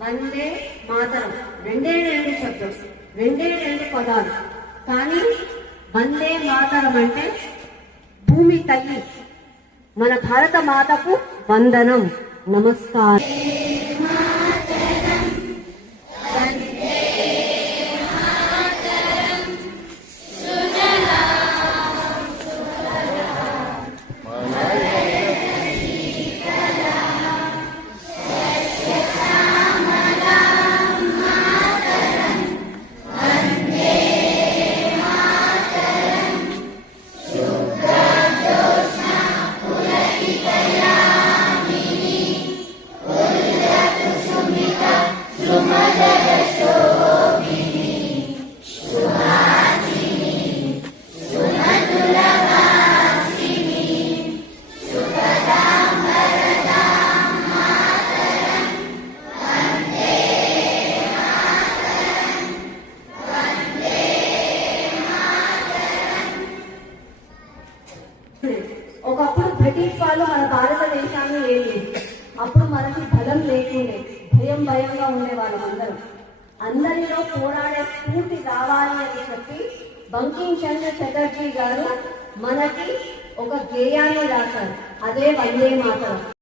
వందే మాతరం రెండు శబ్దం, రెండు పదాలు. కానీ వందే మాతరం అంటే భూమి తల్లి, మన భారత మాతకు వందనం, నమస్కారం. ఒకప్పుడు బ్రిటిష్ వాళ్ళు మన భారతదేశాన్ని ఏలేదు. అప్పుడు మనకి బలం లేకుండే, భయంగా ఉండేవాళ్ళం అందరం. అందరిలో పోరాడే స్ఫూర్తి కావాలి అని చెప్పి బంకిం చంద్ర చటర్జీ గారు మనకి ఒక గేయాన్ని రాశారు, అదే వందే మాతరం.